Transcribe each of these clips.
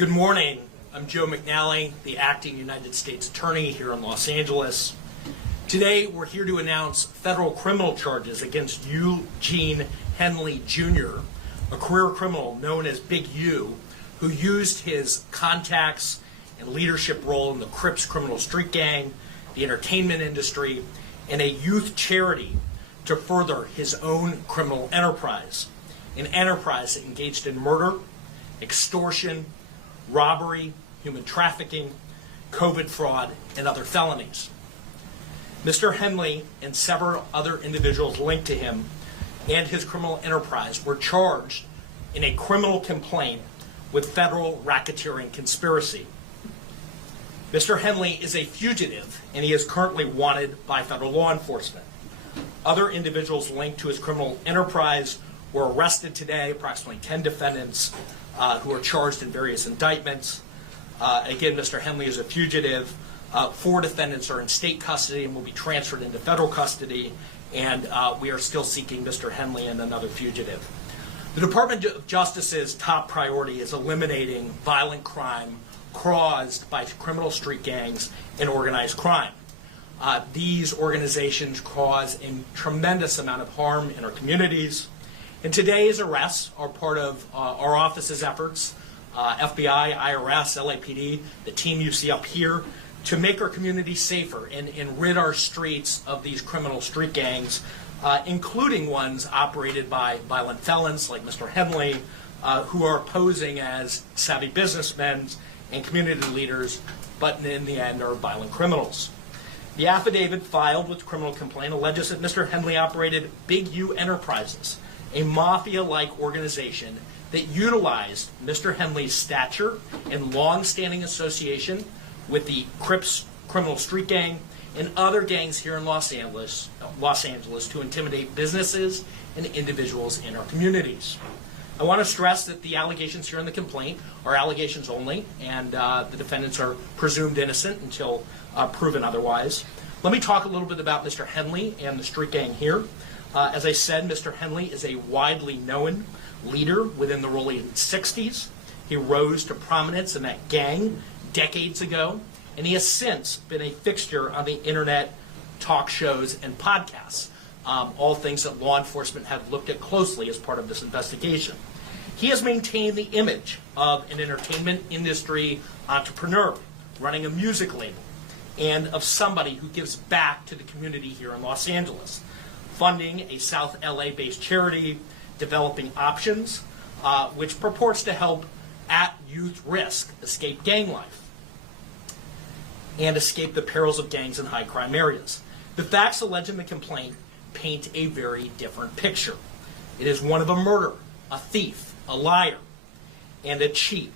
Good morning. I'm Joe McNally, the acting United States Attorney here in Los Angeles. Today, we're here to announce federal criminal charges against Eugene Henley Jr., a career criminal known as Big U, who used his contacts and leadership role in the Crips criminal street gang, the entertainment industry, and a youth charity to further his own criminal enterprise, an enterprise that engaged in murder, extortion, robbery, human trafficking, COVID fraud, and other felonies. Mr. Henley and several other individuals linked to him and his criminal enterprise were charged in a criminal complaint with federal racketeering conspiracy. Mr. Henley is a fugitive, and he is currently wanted by federal law enforcement. Other individuals linked to his criminal enterprise were arrested today, approximately 10 defendants who are charged in various indictments. Again, Mr. Henley is a fugitive. 4 defendants are in state custody and will be transferred into federal custody, and we are still seeking Mr. Henley and another fugitive. The Department of Justice's top priority is eliminating violent crime caused by criminal street gangs and organized crime. These organizations cause a tremendous amount of harm in our communities. And today's arrests are part of our office's efforts, FBI, IRS, LAPD, the team you see up here, to make our communities safer and rid our streets of these criminal street gangs, including ones operated by violent felons like Mr. Henley, who are posing as savvy businessmen and community leaders, but in the end are violent criminals. The affidavit filed with the criminal complaint alleges that Mr. Henley operated Big U Enterprises, a mafia-like organization that utilized Mr. Henley's stature and long-standing association with the Crips criminal street gang and other gangs here in Los Angeles to intimidate businesses and individuals in our communities. I want to stress that the allegations here in the complaint are allegations only, and the defendants are presumed innocent until proven otherwise. Let me talk a little bit about Mr. Henley and the street gang here. As I said, Mr. Henley is a widely known leader within the early 60s. He rose to prominence in that gang decades ago, and he has since been a fixture on the internet, talk shows, and podcasts, all things that law enforcement have looked at closely as part of this investigation. He has maintained the image of an entertainment industry entrepreneur running a music label and of somebody who gives back to the community here in Los Angeles, funding a South LA-based charity, developing options, which purports to help at youth risk escape gang life and escape the perils of gangs in high crime areas. The facts alleged in the complaint paint a very different picture. It is one of a murderer, a thief, a liar, and a cheat,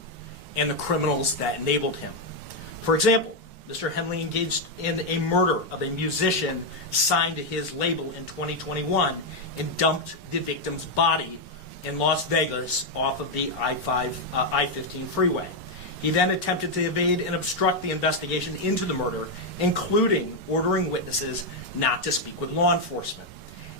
and the criminals that enabled him. For example, Mr. Henley engaged in a murder of a musician signed to his label in 2021 and dumped the victim's body in Las Vegas off of the I-15 freeway. He then attempted to evade and obstruct the investigation into the murder, including ordering witnesses not to speak with law enforcement.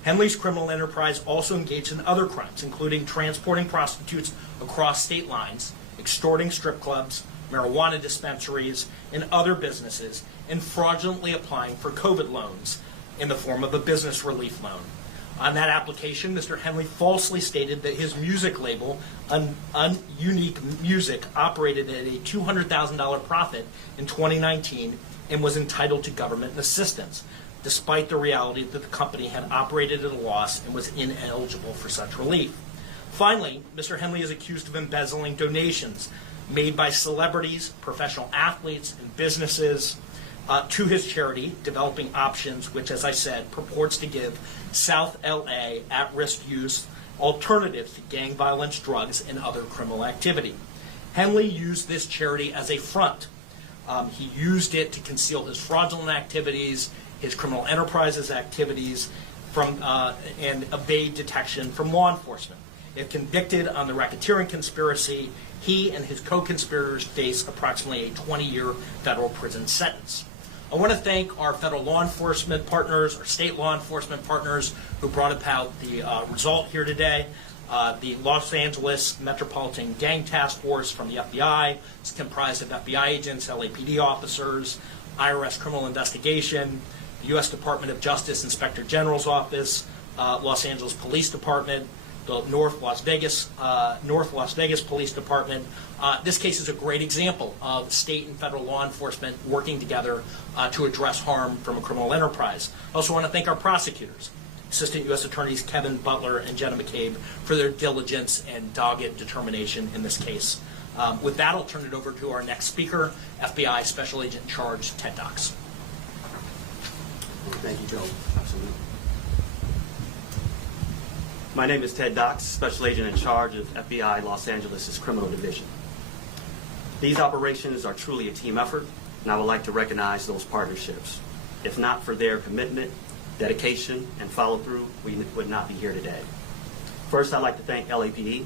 Henley's criminal enterprise also engaged in other crimes, including transporting prostitutes across state lines, extorting strip clubs, marijuana dispensaries, and other businesses, and fraudulently applying for COVID loans in the form of a business relief loan. On that application, Mr. Henley falsely stated that his music label, Unique Music, operated at a $200,000 profit in 2019 and was entitled to government assistance, despite the reality that the company had operated at a loss and was ineligible for such relief. Finally, Mr. Henley is accused of embezzling donations made by celebrities, professional athletes, and businesses to his charity, Developing Options, which, as I said, purports to give South LA at-risk youth alternatives to gang violence, drugs, and other criminal activity. Henley used this charity as a front. He used it to conceal his fraudulent activities, his criminal enterprises activities, and evade detection from law enforcement. If convicted on the racketeering conspiracy, he and his co-conspirators face approximately a 20-year federal prison sentence. I want to thank our federal law enforcement partners, our state law enforcement partners who brought about the result here today. The Los Angeles Metropolitan Gang Task Force from the FBI is comprised of FBI agents, LAPD officers, IRS Criminal Investigation, the U.S. Department of Justice Inspector General's Office, Los Angeles Police Department, the North Las Vegas Police Department. This case is a great example of state and federal law enforcement working together to address harm from a criminal enterprise. I also want to thank our prosecutors, Assistant U.S. Attorneys Kevin Butler and Jenna McCabe, for their diligence and dogged determination in this case. With that, I'll turn it over to our next speaker, FBI Special Agent in Charge, Ted Dox. Thank you, Joe. Absolutely. My name is Ted Dox, Special Agent in Charge of FBI Los Angeles' Criminal Division. These operations are truly a team effort, and I would like to recognize those partnerships. If not for their commitment, dedication, and follow-through, we would not be here today. First, I'd like to thank LAPD,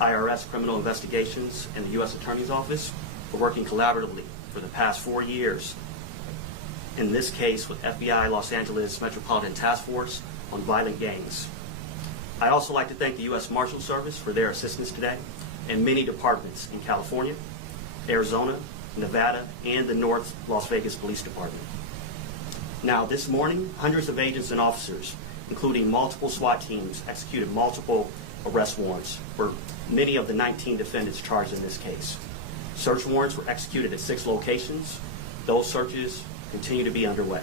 IRS Criminal Investigations, and the U.S. Attorney's Office for working collaboratively for the past 4 years, in this case with FBI Los Angeles Metropolitan Task Force on violent gangs. I'd also like to thank the U.S. Marshal Service for their assistance today, and many departments in California, Arizona, Nevada, and the North Las Vegas Police Department. Now, this morning, hundreds of agents and officers, including multiple SWAT teams, executed multiple arrest warrants for many of the 19 defendants charged in this case. Search warrants were executed at 6 locations. Those searches continue to be underway.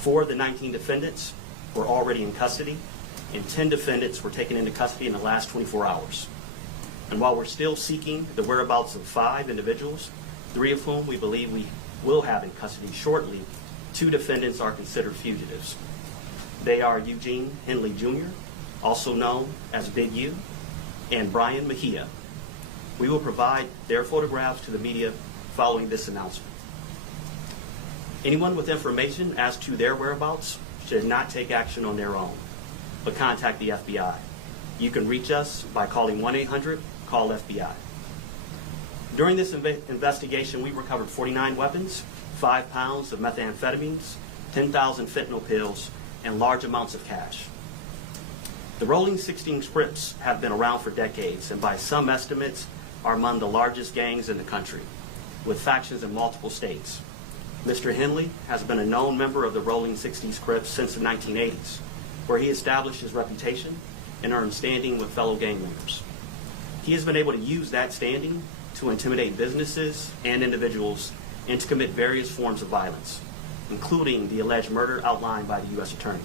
4 of the 19 defendants were already in custody, and 10 defendants were taken into custody in the last 24 hours. And while we're still seeking the whereabouts of 5 individuals, 3 of whom we believe we will have in custody shortly, 2 defendants are considered fugitives. They are Eugene Henley Jr., also known as Big U, and Brian Mejia. We will provide their photographs to the media following this announcement. Anyone with information as to their whereabouts should not take action on their own, but contact the FBI. You can reach us by calling 1-800-CALL-FBI. During this investigation, we recovered 49 weapons, 5 pounds of methamphetamines, 10,000 fentanyl pills, and large amounts of cash. The Rolling 16 Crips have been around for decades, and by some estimates are among the largest gangs in the country, with factions in multiple states. Mr. Henley has been a known member of the Rolling 60s Crips since the 1980s, where he established his reputation and earned standing with fellow gang members. He has been able to use that standing to intimidate businesses and individuals and to commit various forms of violence, including the alleged murder outlined by the U.S. Attorney.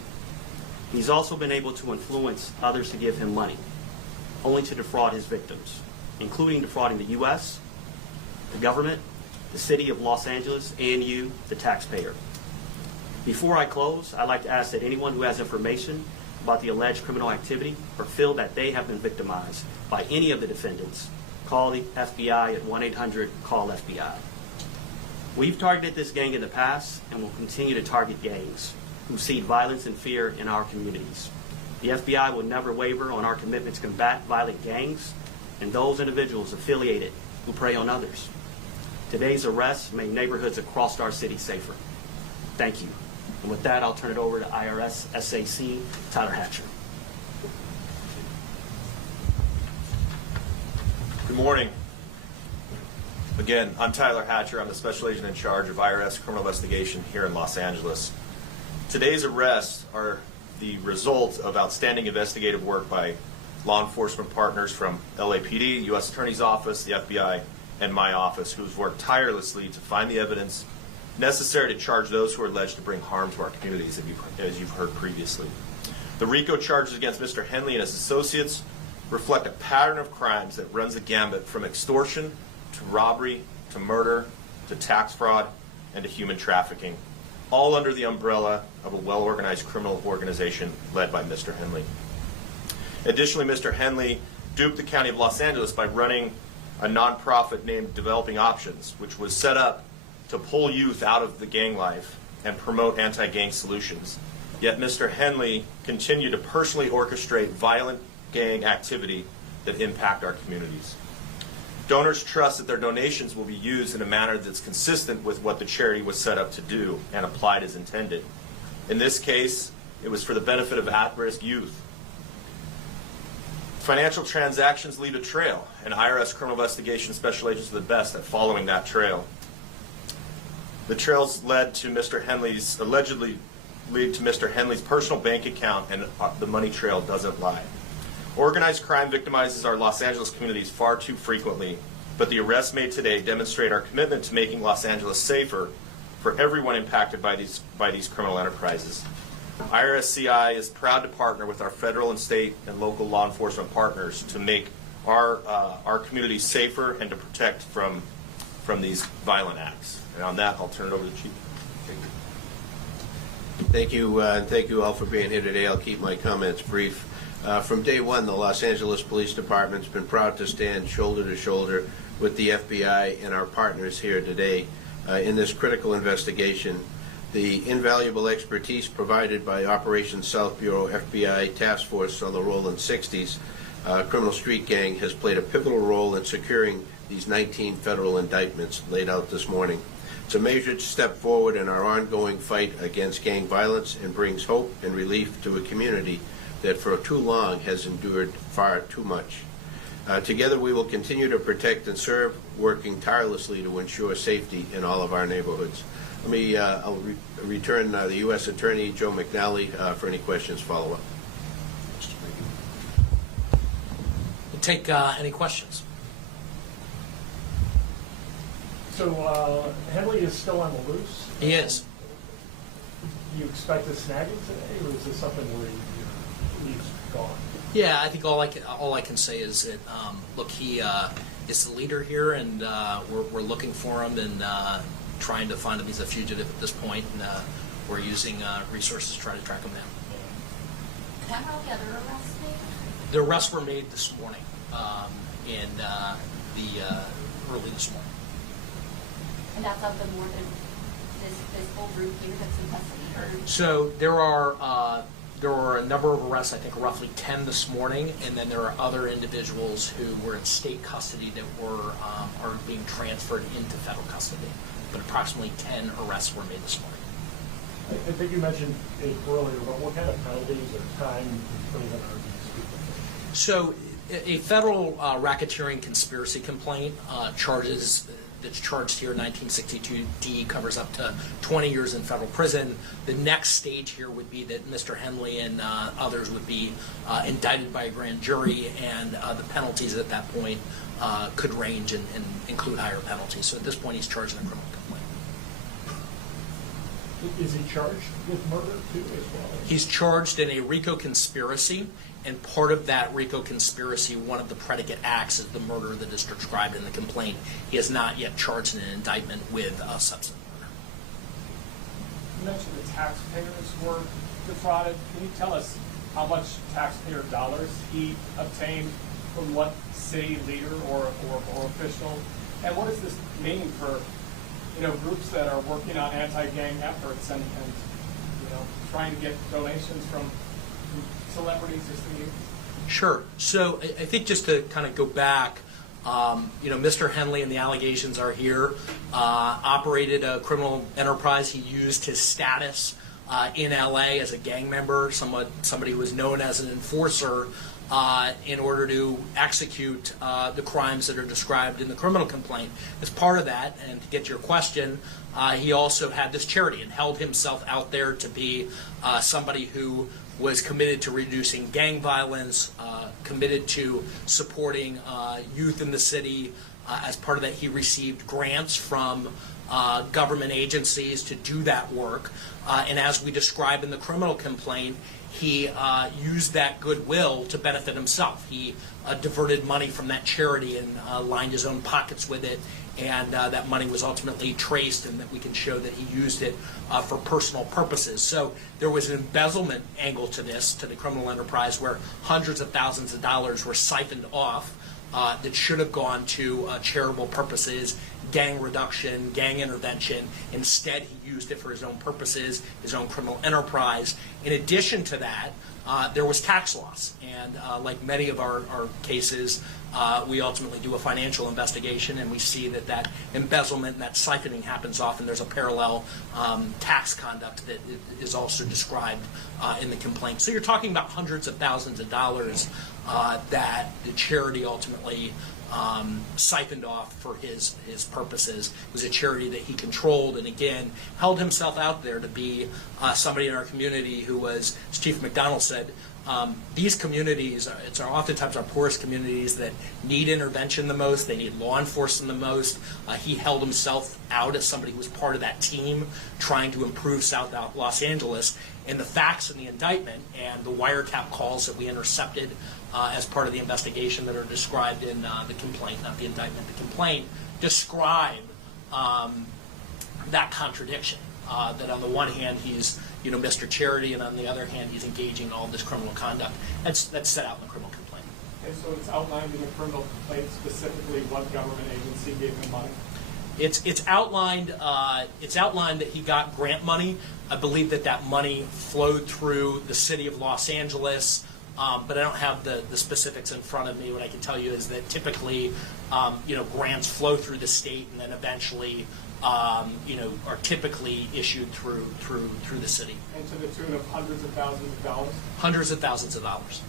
He's also been able to influence others to give him money, only to defraud his victims, including defrauding the U.S., the government, the city of Los Angeles, and you, the taxpayer. Before I close, I'd like to ask that anyone who has information about the alleged criminal activity or feel that they have been victimized by any of the defendants, call the FBI at 1-800-CALL-FBI. We've targeted this gang in the past and will continue to target gangs who seed violence and fear in our communities. The FBI will never waver on our commitment to combat violent gangs and those individuals affiliated who prey on others. Today's arrests made neighborhoods across our city safer. Thank you. And with that, I'll turn it over to IRS SAC Tyler Hatcher. Good morning. Again, I'm Tyler Hatcher. I'm the Special Agent in Charge of IRS Criminal Investigation here in Los Angeles. Today's arrests are the result of outstanding investigative work by law enforcement partners from LAPD, U.S. Attorney's Office, the FBI, and my office, who's worked tirelessly to find the evidence necessary to charge those who are alleged to bring harm to our communities, as you've heard previously. The RICO charges against Mr. Henley and his associates reflect a pattern of crimes that runs the gambit from extortion to robbery to murder to tax fraud and to human trafficking, all under the umbrella of a well-organized criminal organization led by Mr. Henley. Additionally, Mr. Henley duped the County of Los Angeles by running a nonprofit named Developing Options, which was set up to pull youth out of the gang life and promote anti-gang solutions. Yet Mr. Henley continued to personally orchestrate violent gang activity that impact our communities. Donors trust that their donations will be used in a manner that's consistent with what the charity was set up to do and applied as intended. In this case, it was for the benefit of at-risk youth. Financial transactions leave a trail, and IRS criminal investigation special agents are the best at following that trail. The trails led to allegedly lead to Mr. Henley's personal bank account, and the money trail doesn't lie. Organized crime victimizes our Los Angeles communities far too frequently, but the arrests made today demonstrate our commitment to making Los Angeles safer for everyone impacted by these criminal enterprises. IRSCI is proud to partner with our federal and state and local law enforcement partners to make our communities safer and to protect from these violent acts. And on that, I'll turn it over to the Chief. Thank you, and thank you all for being here today. I'll keep my comments brief. From day one, the Los Angeles Police Department's been proud to stand shoulder to shoulder with the FBI and our partners here today in this critical investigation. The invaluable expertise provided by Operation South Bureau FBI Task Force on the Rolling 60s criminal street gang has played a pivotal role in securing these 19 federal indictments laid out this morning. It's a major step forward in our ongoing fight against gang violence and brings hope and relief to a community that for too long has endured far too much. Together we will continue to protect and serve, working tirelessly to ensure safety in all of our neighborhoods. I'll return the U.S. Attorney, Joe McNally, for any questions follow-up. We'll take any questions. So Henley is still on the loose? He is. Do you expect to snag him today, or is this something where he's gone? Yeah, I think all I can say is that look, he is the leader here, and we're looking for him and trying to find him. He's a fugitive at this point, and we're using resources to try to track him down. When were all the other arrests made? The arrests were made this morning, early this morning. And that's of the more than this whole group here that's in custody? Or? So there are a number of arrests, I think roughly 10 this morning, and then there are other individuals who were in state custody that are being transferred into federal custody. But approximately 10 arrests were made this morning. I think you mentioned it earlier, but what kind of penalties or time in prison are these people? So a federal racketeering conspiracy complaint that's charged here, 1962D, covers up to 20 years in federal prison. The next stage here would be that Mr. Henley and others would be indicted by a grand jury, and the penalties at that point could range and include higher penalties. So at this point, he's charged in a criminal complaint. Is he charged with murder too as well? He's charged in a RICO conspiracy, and part of that RICO conspiracy, one of the predicate acts is the murder that is described in the complaint. He has not yet charged in an indictment with a substantive murder. You mentioned the taxpayers were defrauded. Can you tell us how much taxpayer dollars he obtained from what city leader or official? And what does this mean for groups that are working on anti-gang efforts and trying to get donations from celebrities or things? Sure. So I think just to kind of go back, Mr. Henley and the allegations are here, operated a criminal enterprise. He used his status in LA as a gang member, somebody who was known as an enforcer, in order to execute the crimes that are described in the criminal complaint. As part of that, and to get to your question, he also had this charity and held himself out there to be somebody who was committed to reducing gang violence, committed to supporting youth in the city. As part of that, he received grants from government agencies to do that work. And as we describe in the criminal complaint, he used that goodwill to benefit himself. He diverted money from that charity and lined his own pockets with it, and that money was ultimately traced, and that we can show that he used it for personal purposes. So there was an embezzlement angle to this, to the criminal enterprise, where hundreds of thousands of dollars were siphoned off that should have gone to charitable purposes, gang reduction, gang intervention. Instead, he used it for his own purposes, his own criminal enterprise. In addition to that, there was tax loss. And like many of our cases, we ultimately do a financial investigation, and we see that embezzlement and that siphoning happens often. There's a parallel tax conduct that is also described in the complaint. So you're talking about hundreds of thousands of dollars that the charity ultimately siphoned off for his purposes. It was a charity that he controlled, and again held himself out there to be somebody in our community who was, as Chief McDonald said, these communities, it's oftentimes our poorest communities that need intervention the most, they need law enforcement the most. He held himself out as somebody who was part of that team trying to improve South Los Angeles. And the facts in the indictment and the wiretap calls that we intercepted as part of the investigation that are described in the complaint, not the indictment, the complaint, describe that contradiction. That on the one hand he's Mr. Charity, and on the other hand he's engaging in all this criminal conduct. That's set out in the criminal complaint. And so it's outlined in the criminal complaint specifically what government agency gave him money? It's outlined. It's outlined that he got grant money. I believe that money flowed through the city of Los Angeles, but I don't have the specifics in front of me. What I can tell you is that typically, grants flow through the state and then eventually, are typically issued through the city. And to the tune of hundreds of thousands of dollars? Hundreds of thousands of dollars.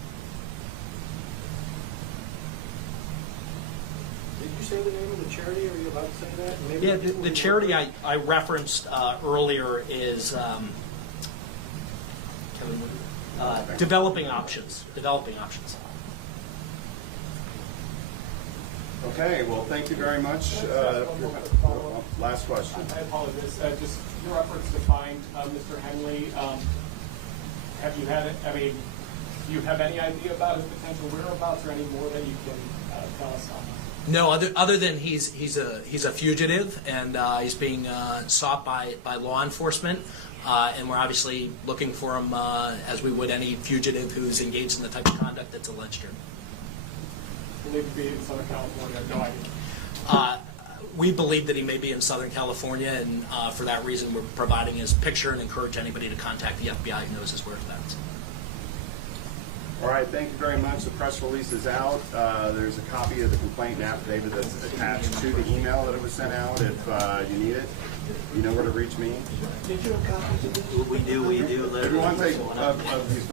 Did you say the name of the charity? Are you allowed to say that? Maybe Yeah, the charity I referenced earlier is Developing Options. Developing Options. Okay, well, thank you very much. Last question. I apologize. Just your efforts to find Mr. Henley. Have you had? Do you have any idea about his potential whereabouts, or any more that you can tell us on? No, other than he's a fugitive and he's being sought by law enforcement, and we're obviously looking for him as we would any fugitive who's engaged in the type of conduct that's alleged here. Believed to be in Southern California. No idea. We believe that he may be in Southern California, and for that reason, we're providing his picture and encourage anybody to contact the FBI who knows his whereabouts. All right, thank you very much. The press release is out. There's a copy of the complaint and affidavit that's attached to the email that it was sent out. If you need it, you know where to reach me. Did you have copies of this? We do. Everyone take of these.